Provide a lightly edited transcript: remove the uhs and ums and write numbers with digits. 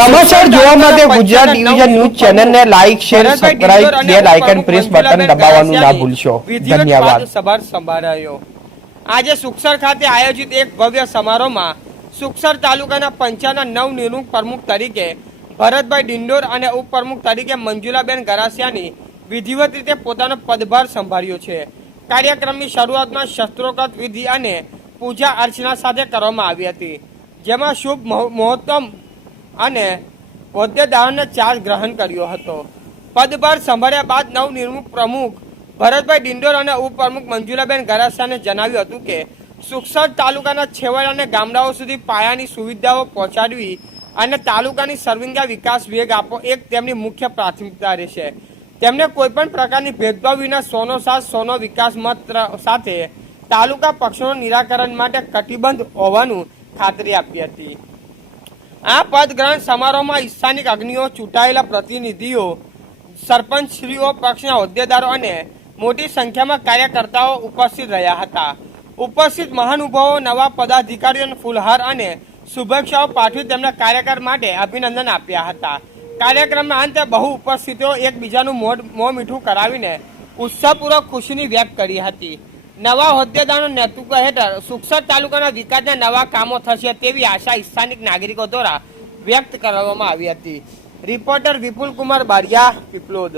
સમાચાર જોવા માટે ગુજરાત ડિવિઝન ન્યૂઝ ચેનલને like share subscribe bell icon press button દબાવવાનું ના ભૂલશો ધન્યવાદ સભાર સંભાળાયો આજે સુખસર ખાતે આયોજિત એક ભવ્ય સમારોહમાં સુખસર તાલુકાના પંચાયતના નવનિયુક્ત પ્રમુખ તરીકે ભરતભાઈ ડિંડોર અને ઉપપ્રમુખ તરીકે મંજુલાબેન ગરાસિયાની વિધિવત રીતે પોતાનો પદભાર સંભાળ્યો છે। કાર્યક્રમની શરૂઆતમાં શસ્ત્રોક્ત વિધિ અને પૂજા અર્ચના સાથે કરવામાં આવી હતી, જેમાં શુભ મહોત્તમ અને હોદ્દેદારોને ચાર્જ ગ્રહણ કર્યો હતો। પદભાર સંભાળ્યા બાદ નવનિર્મુક્ત પ્રમુખ ભરતભાઈ ડિંડોર અને ઉપપ્રમુખ મંજુલાબેન ગરાસિયાને જણાવ્યું હતું કે સુખસર તાલુકાના છેવાડાના ગામડાઓ સુધી પાયાની સુવિધાઓ પહોંચાડવી અને તાલુકાની સર્વાંગી વિકાસ વેગ આપવો એક તેમની મુખ્ય પ્રાથમિકતા રહેશે। તેમણે કોઈપણ પ્રકારની ભેદભાવ વિના સોનો સાથ સોનો વિકાસ મંત્ર સાથે તાલુકા પક્ષોના નિરાકરણ માટે કટિબદ્ધ હોવાનું ખાતરી આપી હતી। આ પદગ્રહણ સમારોહમાં સ્થાનિક અગ્નિઓ, ચૂંટાયેલા પ્રતિનિધિઓ, સરપંચશ્રીઓ, પક્ષના હોદ્દેદારો અને મોટી સંખ્યામાં કાર્યકર્તાઓ ઉપસ્થિત રહ્યા હતા। ઉપસ્થિત મહાનુભાવો નવા પદાધિકારીઓને ફૂલહાર અને શુભેચ્છાઓ પાઠવી તેમના કાર્યકર માટે અભિનંદન આપ્યા હતા। કાર્યક્રમના અંતે બહુ ઉપસ્થિતિઓ એકબીજાનું મોં મીઠું કરાવીને ઉત્સાહપૂર્વક ખુશીની વ્યક્ત કરી હતી। નવા હોદ્દેદારોના નેતૃત્વ હેઠળ સુખસર તાલુકાના વિકાસના નવા કામો થશે તેવી આશા સ્થાનિક નાગરિકો દ્વારા વ્યક્ત કરવામાં આવી હતી। રિપોર્ટર વિપુલ કુમાર બારિયા, પીપલોદ।